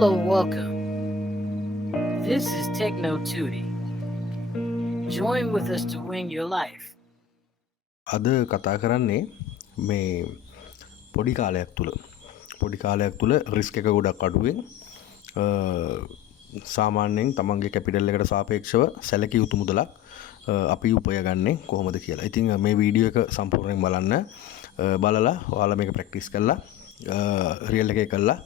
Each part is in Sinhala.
Hello, welcome. This is Techno Tuty. Join with us to win your life. අද කතා කරන්නේ මේ පොඩි කාලයක් තුළ රිස්ක් එක ගොඩක් අඩුවෙන් සාමාන්‍යයෙන් තමන්ගේ කැපිටල් එකට සාපේක්ෂව සැලකිය යුතු මුදලක් අපි උපයගන්නේ කොහොමද කියලා. ඉතින් මේ වීඩියෝ එක සම්පූර්ණයෙන් බලලා ඔයාලා මේක ප්‍රැක්ටිස් කරලා රියල් එකේ කරලා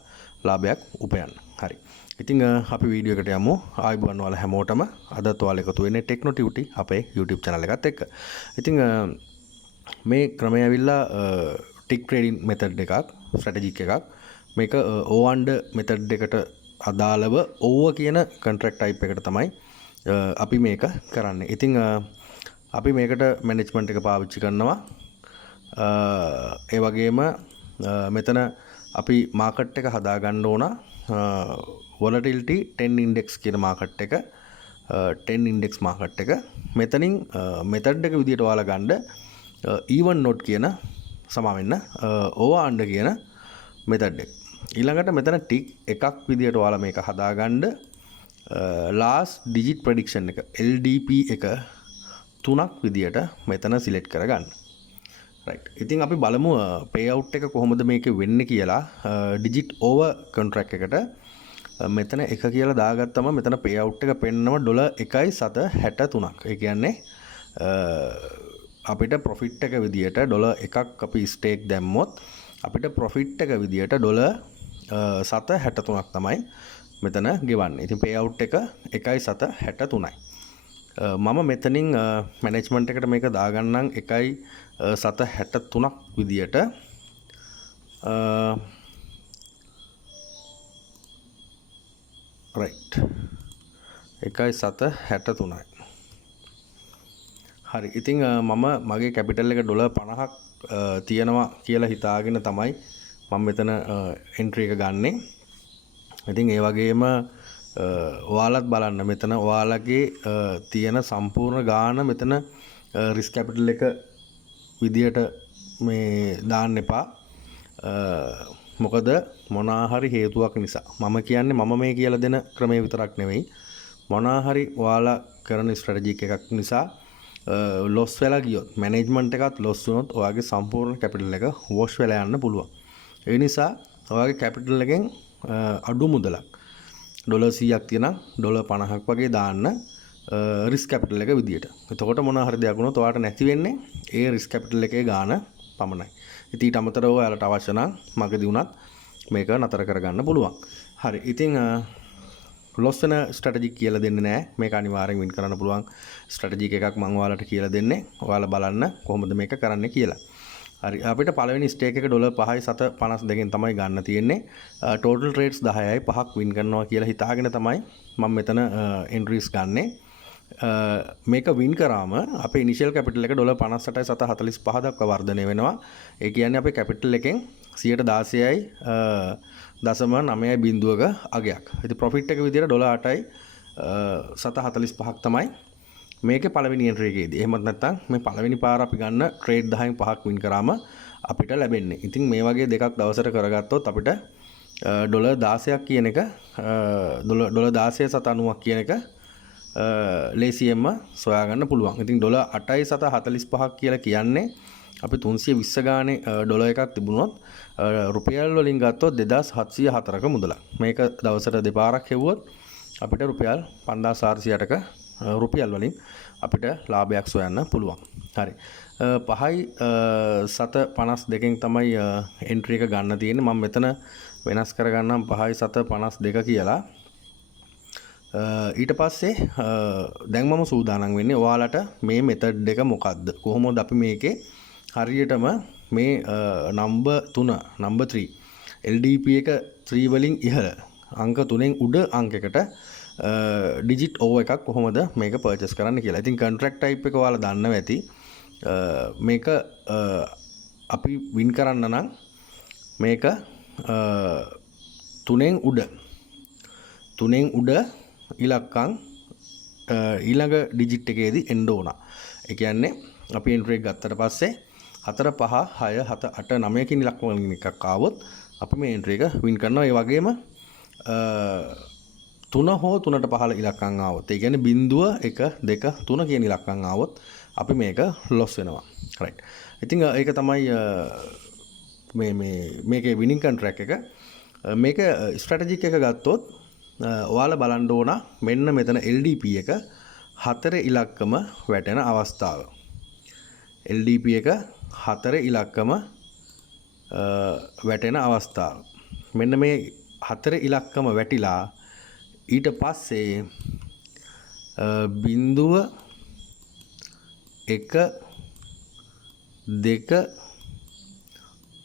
ලාභයක් උපයන්න. හරි. ඉතින් අපි වීඩියෝ එකට යමු. ආයුබෝවන් ඔයාලා හැමෝටම. අදත් ඔයාලා එකතු වෙන්නේ Techno Tuty අපේ YouTube channel එකත් එක්ක. ඉතින් මේ ක්‍රමය ඇවිල්ලා ටික් ට්‍රේඩින් මෙතඩ් එකක්, ස්ට්‍රැටජික් එකක්. මේක ඕවන්ඩ මෙතඩ් එකට අදාළව ඕව කියන කොන්ට්‍රැක්ට් ටයිප් එකට තමයි අපි මේක කරන්නේ. ඉතින් අපි මේකට මැනේජ්මන්ට් එක පාවිච්චි කරනවා. ඒ වගේම මෙතන අපි මාකට් එක හදා ගන්න ඕන volatility 10 index කියන මාකට් එක 10 index මාකට් එක. මෙතනින් මෙතඩ් එක විදියට ඔයාලා ගන්න even not කියන සමාවෙන්න over under කියන මෙතඩ් එක. ඊළඟට මෙතන ටික් එකක් විදියට ඔයාලා මේක හදාගන්න last digit prediction එක LDP එක 3ක් විදියට මෙතන සිලෙක්ට් කරගන්න. right. ඉතින් අපි බලමු payout එක කොහොමද මේකේ වෙන්නේ කියලා. digit over contract එකට මෙතන එක කියලා දාගත්තම මෙතන payout එක පෙන්නනවා $1.763ක්. ඒ කියන්නේ අපිට ප්‍රොෆිට් එක විදියට $1ක් අපි ස්ටේක් දැම්මොත් අපිට ප්‍රොෆිට් එක විදියට $7.63ක් තමයි මෙතන ගෙවන්නේ. ඉතින් payout එක 1.763යි. මම මෙතනින් මැනේජ්මන්ට් එකට මේක දාගන්නම් 1.763ක් විදියට. right 1.763යි. හරි. ඉතින් මම මගේ කැපිටල් එක $50ක් තියෙනවා කියලා හිතාගෙන තමයි මම මෙතන එන්ට්‍රි එක ගන්නෙ. ඉතින් ඒ වගේම ඔයාලත් බලන්න මෙතන ඔයාලගේ තියෙන සම්පූර්ණ ගාණ මෙතන රිස්ක් කැපිටල් එක විදියට මේ දාන්න එපා. මොකද මොනවා හරි හේතුවක් නිසා. මම කියන්නේ මම මේ කියලා දෙන ක්‍රමය විතරක් නෙවෙයි. මොනවා හරි ඔයාලා කරන ස්ට්‍රැටජික් එකක් නිසා ලොස් වෙලා ගියොත් මැනේජ්මන්ට් එකත් ලොස් වුණොත් ඔයාගේ සම්පූර්ණ කැපිටල් එක වොෂ් වෙලා යන්න පුළුවන්. ඒ නිසා ඔයාගේ කැපිටල් එකෙන් අඩු මුදලක් $100ක් තියෙනම් $50ක් වගේ දාන්න රිස්ක් කැපිටල් එක විදියට. එතකොට මොනවා හරි දෙයක් වුණොත් ඔයාට නැති වෙන්නේ ඒ රිස්ක් කැපිටල් එකේ ගාණ පමණයි. ඉතින් ඊට අමතරව ඔයාලට අවශ්‍ය නම් මගදී වුණත් මේක නතර කරගන්න පුළුවන්. හරි. ඉතින් ලොස් වෙන ස්ට්‍රැටජික් කියලා දෙන්නේ නැහැ. මේක අනිවාර්යෙන් වින් කරන්න පුළුවන් ස්ට්‍රැටජික් එකක් මම ඔයාලට කියලා දෙන්නේ. ඔයාලා බලන්න කොහොමද මේක කරන්න කියලා. හරි. අපිට පළවෙනි ස්ටේක් එක $5.752න් තමයි ගන්න තියෙන්නේ. ටෝටල් ට්‍රේඩ්ස් 10යි 5ක් වින් කරනවා කියලා හිතාගෙන තමයි මම මෙතන එන්ට්‍රීස් ගන්නෙ. මේක වින් කරාම අපේ ඉනිෂියල් කැපිටල් එක $58.745 දක්වා වර්ධනය වෙනවා. ඒ කියන්නේ අපේ කැපිටල් එකෙන් 16.9 බිඳුවක අගයක්. ඉතින් ප්‍රොෆිට් එක විදියට $8.745ක් තමයි මේකේ පළවෙනි එන්ට්‍රි එකේදී. එහෙමත් නැත්නම් මේ පළවෙනි පාර අපි ගන්න ට්‍රේඩ් 10න් 5ක් වින් කරාම අපිට ලැබෙන්නේ. ඉතින් මේ වගේ දෙකක් දවසට කරගත්තොත් අපිට $16ක් කියන එක $16.90ක් කියන එක ලේසියෙන්ම සොයාගන්න පුළුවන්. ඉතින් $8.745ක් කියලා කියන්නේ අපි 320 ගානේ ඩොලර් එකක් තිබුණොත් රුපියල් වලින් ගත්තොත් 2704ක මුදලක්. මේක දවසට දෙපාරක් හෙව්වොත් අපිට රුපියල් 5400ක රුපියල් වලින් අපිට ලාභයක් සොයන්න පුළුවන්. හරි. 5.752න් තමයි එන්ට්‍රි එක ගන්න තියෙන්නේ. මම මෙතන වෙනස් කරගන්නම් 5.752 කියලා. ඊට පස්සේ දැන් මම සූදානම් වෙන්නේ ඔයාලට මේ මෙතඩ් එක මොකක්ද? කොහොමද අපි මේකේ හරියටම මේ නම්බර් 3 LDP එක 3 වලින් ඉහළ අංක 3න් උඩ අංකයකට ඩිජිට් ඕවර් එකක් කොහොමද මේක පර්චේස් කරන්න කියලා. ඉතින් කොන්ට්‍රැක්ට් ටයිප් එක ඔයාලා දන්නවා ඇති. මේක අපි වින් කරන්න නම් මේක 3න් උඩ ඉලක්කම් ඊළඟ ඩිජිට් එකේදී එන්න ඕන. ඒ කියන්නේ අපි එන්ට්‍රි එක ගත්තට පස්සේ 4 5 6 7 8 9 කියන ඉලක්ක වලින් එකක් ආවොත් අපි මේ එන්ට්‍රි එක වින් කරනවා. ඒ වගේම 3 හෝ 3ට පහළ ඉලක්කම් ආවොත් ඒ කියන්නේ 0 1 2 3 කියන ඉලක්කම් ආවොත් අපි මේක ලොස් වෙනවා. රයිට්. ඉතින් ඒක තමයි මේකේ විනින් කොන්ට්‍රැක්ට් එක. මේක ස්ට්‍රැටජික් එක ගත්තොත් ඔයාලා බලන්න ඕන මෙන්න මෙතන LDP එක 4 ඉලක්කම වැටෙන අවස්ථාව. LDP එක 4 ඉලක්කම වැටෙන අවස්ථාව. මෙන්න මේ 4 ඉලක්කම වැටිලා ඊට පස්සේ 0 1 2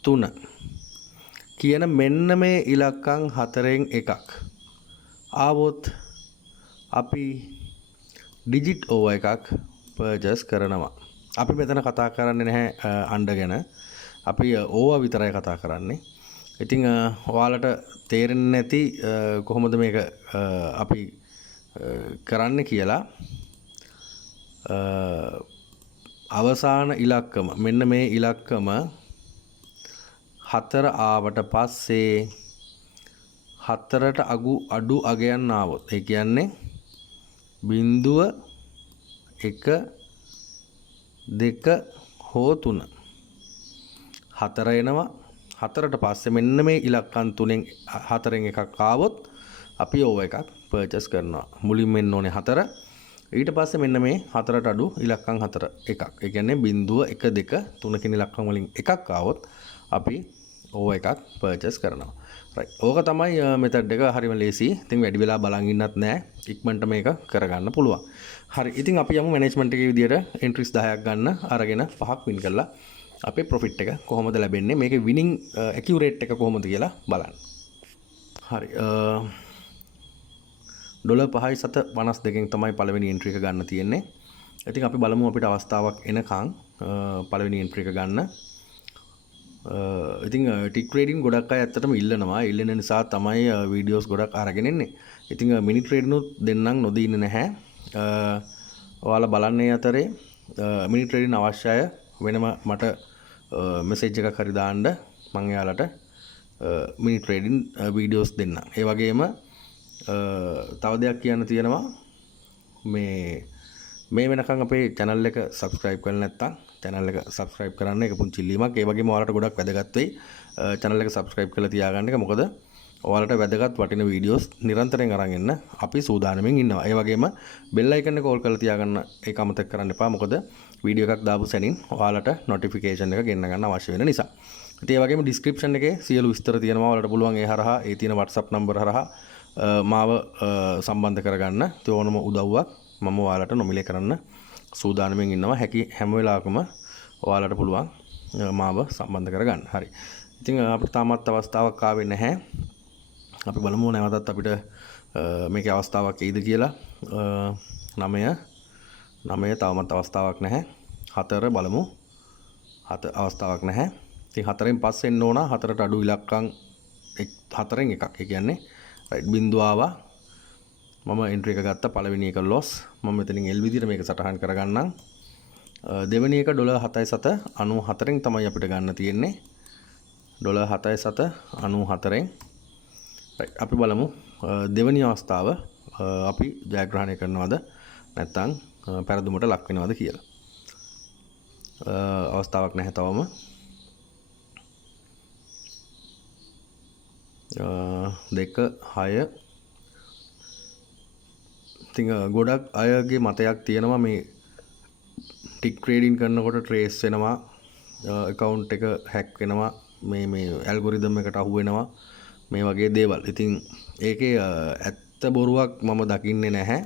3 කියන මෙන්න මේ ඉලක්කම් 4න් එකක් ආවොත් අපි ඩිජිට් ඕවර් එකක් පර්චේස් කරනවා. අපි මෙතන කතා කරන්නේ නැහැ අණ්ඩ ගැන. අපි ඕවා විතරයි කතා කරන්නේ. ඉතින් ඔයාලට තේරෙන්නේ නැති කොහොමද මේක අපි කරන්න කියලා අවසාන ඉලක්කම මෙන්න මේ ඉලක්කම 4 ආවට පස්සේ 4ට අඩු අගයන් ආවොත් ඒ කියන්නේ 0 1 2 හෝ 3 4 එනවා 4ට පස්සේ මෙන්න මේ ඉලක්කම් 3න් 4න් එකක් ආවොත් අපි ඕව එකක් පර්චේස් කරනවා. මුලින්ම එන්න ඕනේ 4. ඊට පස්සේ මෙන්න මේ 4ට අඩු ඉලක්කම් 4 එකක්. ඒ කියන්නේ 0 1 2 3 කියන ඉලක්කම් වලින් එකක් ආවොත් අපි ඕව එකක් පර්චේස් කරනවා. රයිට්. ඕක තමයි මෙතඩ් එක හරිම ලේසි. ඉතින් වැඩි වෙලා බලන් ඉන්නත් නෑ. ඉක්මනට මේක කරගන්න පුළුවන්. හරි. ඉතින් අපි යමු මැනේජ්මන්ට් එකේ විදියට එන්ට්‍රීස් 10ක් ගන්න අරගෙන 5ක් වින් කරලා අපේ ප්‍රොෆිට් එක කොහොමද ලැබෙන්නේ මේකේ විනිං ඇකියුරේට් එක කොහොමද කියලා බලන්න. හරි. $5.52න් තමයි පළවෙනි එන්ට්‍රි එක ගන්න තියෙන්නේ. ඉතින් අපි බලමු අපිට අවස්ථාවක් එනකන් පළවෙනි එන්ට්‍රි එක ගන්න. ඉතින් ටික් ට්‍රේඩින් ගොඩක් අය ඇත්තටම ඉල්ලනවා. ඉල්ලන නිසා තමයි වීඩියෝස් ගොඩක් අරගෙන එන්නේ. ඉතින් මිනි ට්‍රේඩිනුත් දෙන්නම් නොදී ඉන්නේ නැහැ. ඔයාලා බලන්නේ අතරේ මිනි ට්‍රේඩින් අවශ්‍යය වෙනම මට මෙසේජ් එකක් හරි දාන්න මම එයාලට මිනි ට්‍රේඩින් වීඩියෝස් දෙන්නම්. ඒ වගේම තව දෙයක් කියන්න තියෙනවා මේ වෙනකන් අපේ channel එක subscribe කරලා නැත්නම් channel එක subscribe කරන්න එක පුංචි ඉල්ලීමක්. ඒ වගේම ඔයාලට ගොඩක් වැදගත් වෙයි channel එක subscribe කරලා තියාගන්න එක. මොකද ඔයාලට වැදගත් වටින වීඩියෝස් නිරන්තරයෙන් අරන් එන්න අපි සූදානම්ෙන් ඉන්නවා. ඒ වගේම bell icon එක all කරලා තියාගන්න ඒක අමතක කරන්න එපා. මොකද වීඩියෝ එකක් දාපු සැනින් ඔයාලට notification එක ගෙන්න ගන්න අවශ්‍ය වෙන නිසා. ඉතින් ඒ වගේම description එකේ සියලු විස්තර තියෙනවා. ඔයාලට පුළුවන් ඒ හරහා ඒ තියෙන WhatsApp number හරහා මාව සම්බන්ධ කරගන්න. ඒ ඕනම උදව්වක් මම ඔයාලට නොමිලේ කරන්න සූදානම්ෙන් ඉන්නවා. හැකි හැම වෙලාවකම ඔයාලට පුළුවන් මාව සම්බන්ධ කරගන්න. හරි. ඉතින් අපිට තාමත් අවස්ථාවක් ආවේ නැහැ. අපි බලමු නැවතත් අපිට මේකේ අවස්ථාවක් එයිද කියලා. 9 තවමත් අවස්ථාවක් නැහැ. 4 බලමු. 7 අවස්ථාවක් නැහැ. ඉතින් 4න් පස්සේ එන්න ඕන 4ට අඩු ඉලක්කම් 4න් එකක්. ඒ කියන්නේ රයිට් බිඳුව ආවා. මම එන්ට්‍රි එක ගත්තා. පළවෙනි එක ලොස්. මම මෙතනින් L විදිහට මේක සටහන් කරගන්නම්. දෙවෙනි එක $7.94න් තමයි අපිට ගන්න තියෙන්නේ. $7.94න්. රයිට්. අපි බලමු දෙවෙනි අවස්ථාව අපි ජයග්‍රහණය කරනවද නැත්නම් පෙරදුමට ලක් වෙනවද කියලා. අවස්ථාවක් නැහැ තවම. 2 6 ඉතින් ගොඩක් අයගේ මතයක් තියෙනවා මේ ටික් ට්‍රේඩින් කරනකොට ට්‍රේස් වෙනවා, account එක hack වෙනවා, මේ ඇල්ගොරිතම් එකට අහු වෙනවා, මේ වගේ දේවල්. ඉතින් ඒකේ ඇත්ත බොරුවක් මම දකින්නේ නැහැ.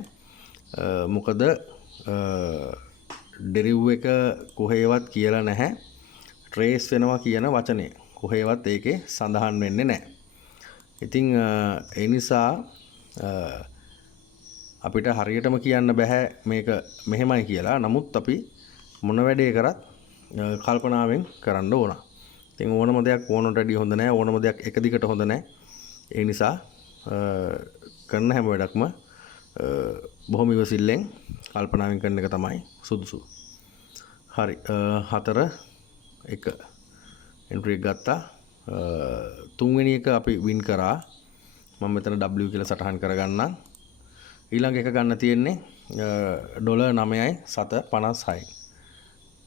මොකද ඩෙරිව් එක කොහේවත් කියලා නැහැ ට්‍රේස් වෙනවා කියන වචනේ. කොහේවත් ඒකේ සඳහන් වෙන්නේ නැහැ. ඉතින් ඒ නිසා අපිට හරියටම කියන්න බෑ මේක මෙහෙමයි කියලා. නමුත් අපි මොන වැඩේ කරත් කල්පනාවෙන් කරන්න ඕන. ඉතින් ඕනම දෙයක් ඕනට වැඩිය හොඳ නැහැ. ඕනම දෙයක් එක දිගට හොඳ නැහැ. ඒ නිසා කරන හැම වැඩක්ම බොහොම ඉවසිල්ලෙන් කල්පනාවෙන් කරන එක තමයි සුදුසු. හරි. 4 1 එන්ට්‍රි එක ගත්තා. තුන්වෙනි එක අපි වින් කරා. මම මෙතන W කියලා සටහන් කරගන්නම්. ඊළඟ එක ගන්න තියෙන්නේ $9.56.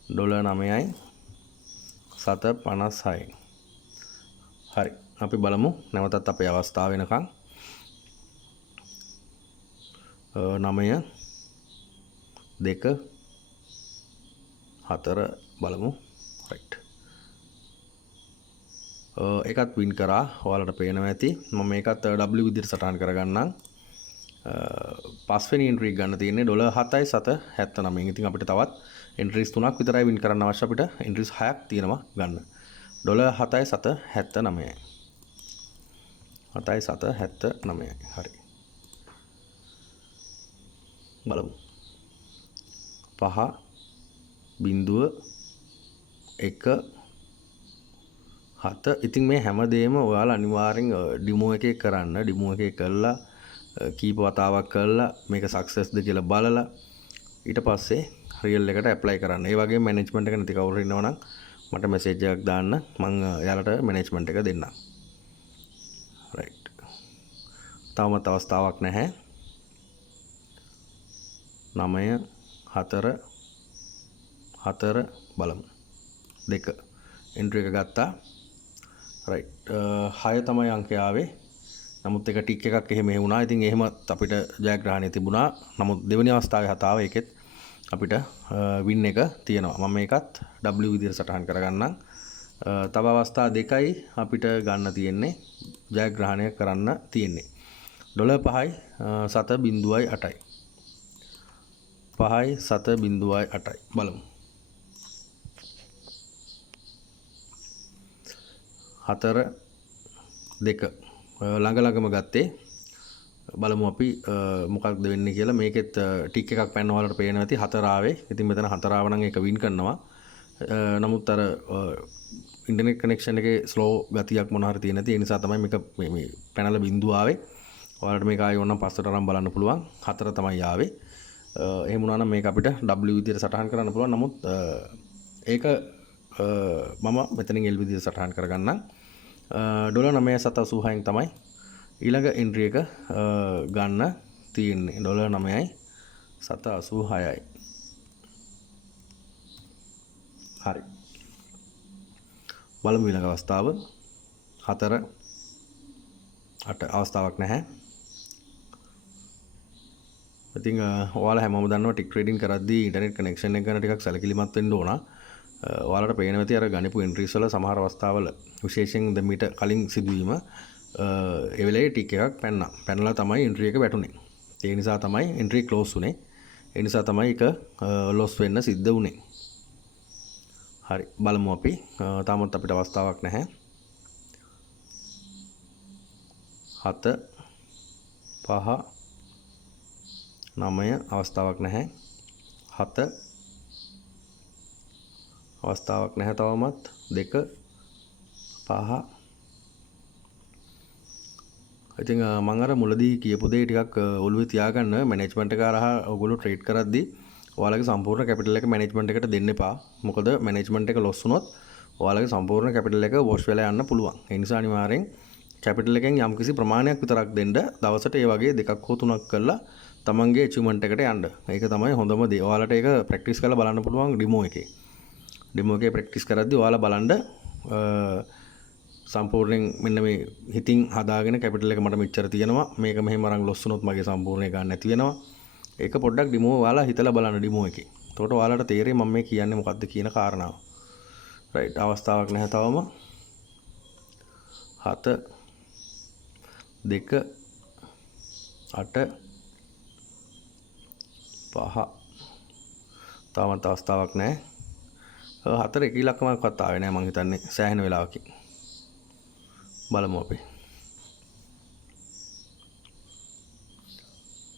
$9.56. හරි. අපි බලමු නැවතත් අපේ අවස්ථාව වෙනකන් 9 2 4 බලමු. රයිට්. එකත් වින් කරා. ඔයාලට පේනවා ඇති. මම මේකත් W විදිහට සටහන් කරගන්නම්. පස්වෙනි එන්ට්‍රි ගන්න තියෙන්නේ $7.79. ඉතින් අපිට තවත් එන්ට්‍රීස් 3ක් විතරයි වින් කරන්න අවශ්‍ය. අපිට එන්ට්‍රීස් 6ක් තියෙනවා ගන්න. $7.79. 7.79. හරි. බලමු. 5.1 ඉතින් මේ හැමදේම ඔයාලා අනිවාර්යෙන් ඩිමෝ එකේ කරන්න. ඩිමෝ එකේ කළා කීප වතාවක් කළා මේක සක්සස්ද කියලා බලලා ඊට පස්සේ රියල් එකට ඇප්ලයි කරන්න. ඒ වගේම මැනේජ්මන්ට් එක නැති කවුරු ඉන්නවනම් මට මෙසේජ් එකක් දාන්න. මම එයාලට මැනේජ්මන්ට් එක දෙන්නම්. රයිට්. තවමත් අවස්ථාවක් නැහැ. 9 4 4 බලමු. 2 එන්ට්‍රි එක ගත්තා. රයිට්. 6 තමයි අංකය ආවේ. නමුත් එක ටික් එකක් එහෙම වුණා. ඉතින් එහෙමත් අපිට ජයග්‍රහණය තිබුණා. නමුත් දෙවෙනි අවස්ථාවේ හතාව ඒකෙත් අපිට වින් එක තියෙනවා. මම මේකත් W විදිහට සටහන් කරගන්නම්. තව අවස්ථා දෙකයි අපිට ගන්න තියෙන්නේ. ජයග්‍රහණය කරන්න තියෙන්නේ. $5.7.8යි. 5.7.8යි. බලමු. 4 2 ළඟම ගත්තේ. බලමු අපි මොකක්ද වෙන්නේ කියලා. මේකෙත් ටික් එකක් පැන්න ඔයාලට පේනවා ඇති 4 ආවේ. ඉතින් මෙතන 4 ආව නම් ඒක වින් කරනවා. නමුත් අර ඉන්ටර්නෙට් කනෙක්ෂන් එකේ ස්ලෝ ගතියක් මොන හරි තියෙන නැති. ඒ නිසා තමයි මේක මේ පැනලා බිඳුව ආවේ. ඔයාලට මේක ආයෙ ඕනම් පස්සට අරන් බලන්න පුළුවන්. 4 තමයි ආවේ. එහෙම වුණා නම් මේක අපිට W විදිහට සටහන් කරන්න පුළුවන්. නමුත් ඒක මම මෙතනින් L විදිහට සටහන් කරගන්නම්. $9.86න් තමයි ඊළඟ එන්ට්‍රි එක ගන්න තියෙන්නේ. $9.86යි. හරි. බලමු ඊළඟ අවස්ථාව. 4 8 අවස්ථාවක් නැහැ. ඉතින් ඔයාලා හැමෝම දන්නවා ටික් ට්‍රේඩින් කරද්දී ඉන්ටර්නෙට් කනෙක්ෂන් එක ගැන ටිකක් සැලකිලිමත් වෙන්න ඕන. ඔයාලට පේනවා ඇති අර ගණිපු එන්ට්‍රීස් වල සමහර අවස්ථාවල විශේෂයෙන් මීට කලින් සිදුවීම ඒ වෙලේ ටික් එකක් පැනලා තමයි එන්ට්‍රි එක වැටුනේ. ඒ නිසා තමයි එන්ට්‍රි ක්ලෝස් උනේ. ඒ නිසා තමයි ඒක ලොස් වෙන්න සිද්ධ වුනේ. හරි. බලමු අපි. තාමත් අපිට අවස්ථාවක් නැහැ. 7 5 9 අවස්ථාවක් නැහැ. 7 අවස්ථාවක් නැහැ තවමත්. 2 5 ඉතින් මම අර මුලදී කියපු දේ ටිකක් ඔළුවේ තියාගන්න. මැනේජ්මන්ට් එක හරහා ඔයගොල්ලෝ ට්‍රේඩ් කරද්දී ඔයාලගේ සම්පූර්ණ කැපිටල් එක මැනේජ්මන්ට් එකට දෙන්න එපා. මොකද මැනේජ්මන්ට් එක ලොස් වුණොත් ඔයාලගේ සම්පූර්ණ කැපිටල් එක වොෂ් වෙලා යන්න පුළුවන්. ඒ නිසා අනිවාර්යෙන් කැපිටල් එකෙන් යම්කිසි ප්‍රමාණයක් විතරක් දෙන්න. දවසට ඒ වගේ 2ක් හෝ 3ක් කරලා තමන්ගේ අචීව්මන්ට් එකට යන්න. ඒක තමයි හොඳම දේ. ඔයාලට ඒක ප්‍රැක්ටිස් කරලා බලන්න පුළුවන් ඩෙමෝ එකේ. ඩෙමෝ එකේ ප්‍රැක්ටිස් කරද්දී ඔයාලා බලන්න සම්පූර්ණයෙන් මෙන්න මේ හිතින් හදාගෙන කැපිටල් එක මට මෙච්චර තියෙනවා. මේක මෙහෙම අරන් ලොස් වුණොත් මගේ සම්පූර්ණ එක නැති වෙනවා. ඒක පොඩ්ඩක් ඩෙමෝ ඔයාලා හිතලා බලන්න ඩෙමෝ එකේ. එතකොට ඔයාලට තේරෙයි මම මේ කියන්නේ මොකක්ද කියන කාරණාව. රයිට්. අවස්ථාවක් නැහැ තවම. 7 2 8 5 තවමත් අවස්ථාවක් නැහැ. 4 එක ඉලක්කමක්වත් ආවේ නැහැ මං හිතන්නේ සෑහෙන වෙලාවකින්. බලමු අපි.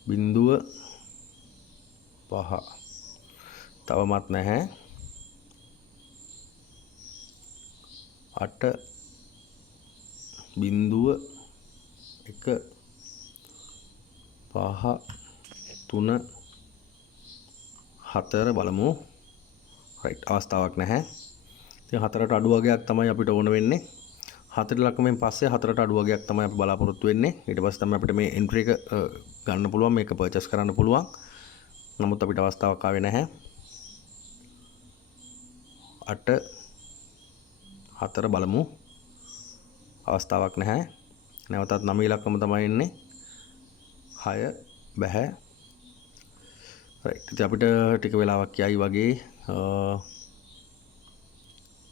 0.5 තවමත් නැහැ. 8 0.1 5 3 4 බලමු. රයිට්. අවස්ථාවක් නැහැ. ඉතින් 4ට අඩු වගේක් තමයි අපිට ඕන වෙන්නේ. 4 ඉලක්කමෙන් පස්සේ 4ට අඩු වගේක් තමයි අපි බලාපොරොත්තු වෙන්නේ. ඊට පස්සේ තමයි අපිට මේ එන්ට්‍රි එක ගන්න පුළුවන්, මේක පර්චේස් කරන්න පුළුවන්. නමුත් අපිට අවස්ථාවක් ආවේ නැහැ. 8 4 බලමු. අවස්ථාවක් නැහැ. නැවතත් 9 ඉලක්කම තමයි එන්නේ. 6 බැහැ. රයිට්. ඉතින් අපිට ටික වෙලාවක් යයි වගේ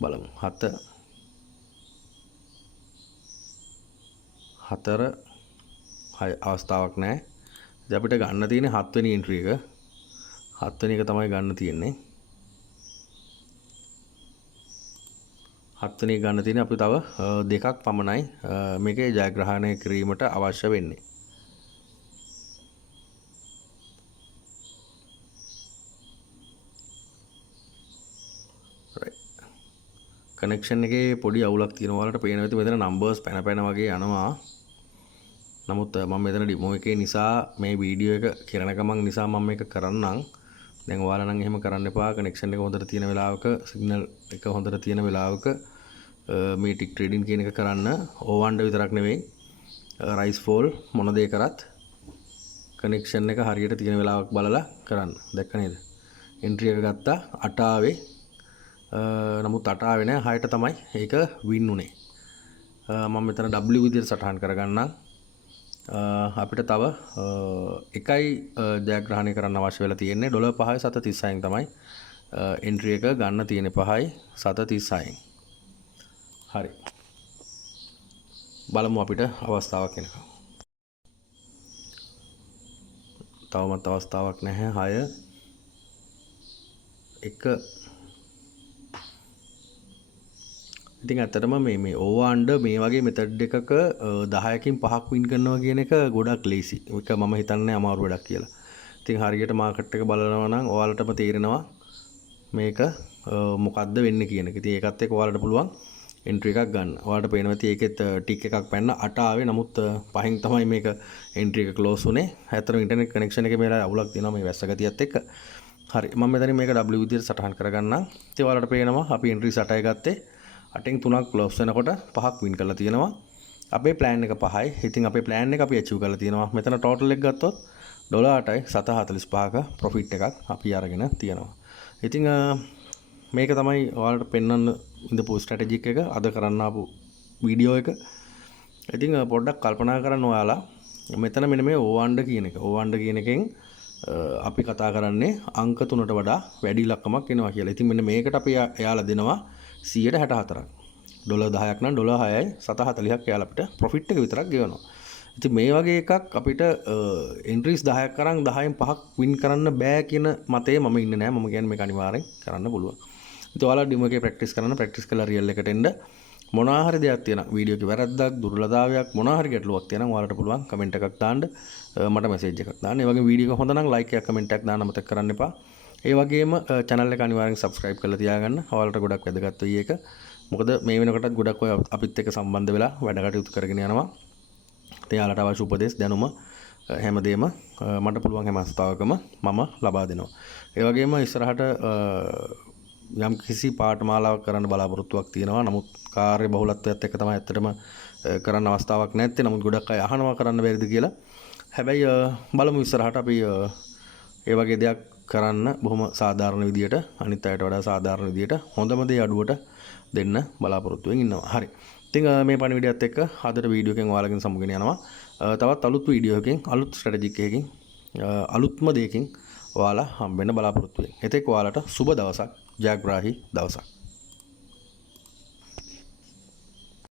බලමු. 7 4 6 අවස්ථාවක් නැහැ. ඉතින් අපිට ගන්න තියෙන්නේ 7 වෙනි එන්ට්‍රි එක. 7 වෙනි එක තමයි ගන්න තියෙන්නේ. 7 වෙනි එක ගන්න තියෙන්නේ අපි තව දෙකක් පමණයි මේකේ ජයග්‍රහණය කිරීමට අවශ්‍ය වෙන්නේ. කනෙක්ෂන් එකේ පොඩි අවුලක් තියෙනවා වලට පේනවා. ඉතින් මෙතන නම්බර්ස් පැන වගේ යනවා. නමුත් මම මෙතන ඩෙමෝ එකේ නිසා මේ වීඩියෝ එක කරන ගමන් නිසා මම මේක කරන්නම්. දැන් ඔයාලා නම් එහෙම කරන්න එපා. කනෙක්ෂන් එක හොඳට තියෙන වෙලාවක, සිග්නල් එක හොඳට තියෙන වෙලාවක මේ ටික් ට්‍රේඩින් කියන එක කරන්න. ඕවන්ඩ විතරක් නෙවෙයි, රයිස් ෆෝල් මොන දේ කරත් කනෙක්ෂන් එක හරියට තියෙන වෙලාවක් බලලා කරන්න. දැක්ක නේද? එන්ට්‍රි එක ගත්තා 8 ආවේ. නමුත් 8 ආවේ නැහැ, 6ට තමයි ඒක වින් උනේ. මම මෙතන W විදිහට සටහන් කරගන්නම්. අපිට තව එකයි ජයග්‍රහණය කරන්න අවශ්‍ය වෙලා තියෙන්නේ. $5.36න් තමයි එන්ට්‍රි එක ගන්න තියෙන්නේ. 5.36න්. හරි. බලමු අපිට අවස්ථාවක් එනකම්. තවමත් අවස්ථාවක් නැහැ. 6 1 ඉතින් ඇත්තටම මේ ඕවර්ඩර් මේ වගේ මෙතඩ් එකක 10කින් 5ක් වින් කරනවා කියන එක ගොඩක් ලේසි. ඒක මම හිතන්නේ අමාරු වැඩක් කියලා. ඉතින් හරියට මාකට් එක බලනවා නම් ඔයාලටම තේරෙනවා මේක මොකද්ද වෙන්නේ කියන එක. ඉතින් ඒකත් එක්ක ඔයාලට පුළුවන් එන්ට්‍රි එකක් ගන්න. ඔයාලට පේනවා ඉතින් ඒකෙත් ටික් එකක් පැන්න 8 ආවේ. නමුත් 5න් තමයි මේක එන්ට්‍රි එක ක්ලෝස් උනේ. ඇත්තටම ඉන්ටර්නෙට් කනෙක්ෂන් එකේ මේලා අවුලක් තියෙනවා මේ වැස්ස ගතියත් එක්ක. හරි. මම මෙතනින් මේක W විදිහට සටහන් කරගන්නම්. ඉතින් ඔයාලට පේනවා අපි එන්ට්‍රි 8යි ගත්තේ. 8න් 3ක් ක්ලෝස් වෙනකොට 5ක් වින් කරලා තියෙනවා. අපේ ප්ලෑන් එක 5යි. ඉතින් අපේ ප්ලෑන් එක අපි අචීව් කරලා තියෙනවා. මෙතන ටෝටල් එක ගත්තොත් $8.745ක ප්‍රොෆිට් එකක් අපි අරගෙන තියෙනවා. ඉතින් මේක තමයි ඔයාලට පෙන්වන්න ඉඳපු ස්ට්‍රැටජික් එක අද කරන්න ආපු වීඩියෝ එක. ඉතින් පොඩ්ඩක් කල්පනා කරන්න ඔයාලා මෙතන මෙන්න මේ ඕවන්ඩර් කියන එක. ඕවන්ඩර් කියන එකෙන් අපි කතා කරන්නේ අංක 3ට වඩා වැඩි ඉලක්කමක් එනවා කියලා. ඉතින් මෙන්න මේකට අපි එයාලා දෙනවා 164ක්. $10ක් නම් $6.740ක් එයාලා අපිට ප්‍රොෆිට් එක විතරක් ගෙවනවා. ඉතින් මේ වගේ එකක් අපිට එන්ට්‍රීස් 10ක් කරන් 10න් 5ක් වින් කරන්න බෑ කියන මතේ මම ඉන්නේ නෑ. මම කියන්නේ මේක අනිවාර්යෙන් කරන්න පුළුවන්. ඉතින් ඔයාලා ඩෙමෝ එකේ ප්‍රැක්ටිස් කරලා රියල් එකට එන්න. මොනවා හරි දෙයක් තියෙනවා, වීඩියෝ එකේ වැරද්දක්, දුර්වලතාවයක්, මොනවා හරි ගැටලුවක් තියෙනවා ඔයාලට පුළුවන් කමෙන්ට් එකක් දාන්න, මට මෙසේජ් එකක් දාන්න. ඒ වගේම වීඩියෝ එක හොඳ නම් ලයික් එකක් කමෙන්ට් එකක් දාන්න අමතක කරන්න එපා. ඒ වගේම channel එක අනිවාර්යෙන් subscribe කරලා තියාගන්න. ඔයාලට ගොඩක් වැදගත් වෙයි ඒක. මොකද මේ වෙනකොටත් ගොඩක් අය අපිත් එක්ක සම්බන්ධ වෙලා වැඩ කටයුතු කරගෙන යනවා. එයාලට අවශ්‍ය උපදෙස්, දැනුම හැමදේම මට පුළුවන් හැම අවස්ථාවකම මම ලබා දෙනවා. ඒ වගේම ඉස්සරහට යම් කිසි පාඨමාලාවක් කරන්න බලාපොරොත්තුවක් තියෙනවා. නමුත් කාර්ය බහුලත්වයත් එක්ක තමයි ඇත්තටම කරන්න අවස්ථාවක් නැත්තේ. නමුත් ගොඩක් අය අහනවා කරන්න බැරිද කියලා. හැබැයි බලමු ඉස්සරහට අපි ඒ වගේ දෙයක් කරන්න බොහොම සාධාරණ විදියට, අනිත් අයට වඩා සාධාරණ විදියට හොඳම දේ අඩුවට දෙන්න බලාපොරොත්තු වෙමින් ඉන්නවා. හරි. ඉතින් මේ පණිවිඩයත් එක්ක අදට වීඩියෝ එකෙන් ඔයාලගෙන් සමුගෙන යනවා. තවත් අලුත් වීඩියෝ එකකින්, අලුත් ස්ට්‍රැටජික් එකකින්, අලුත්ම දෙයකින් ඔයාලා හම්බෙන්න බලාපොරොත්තු වෙන්න. එතෙක් ඔයාලට සුබ දවසක්, ජයග්‍රාහී දවසක්.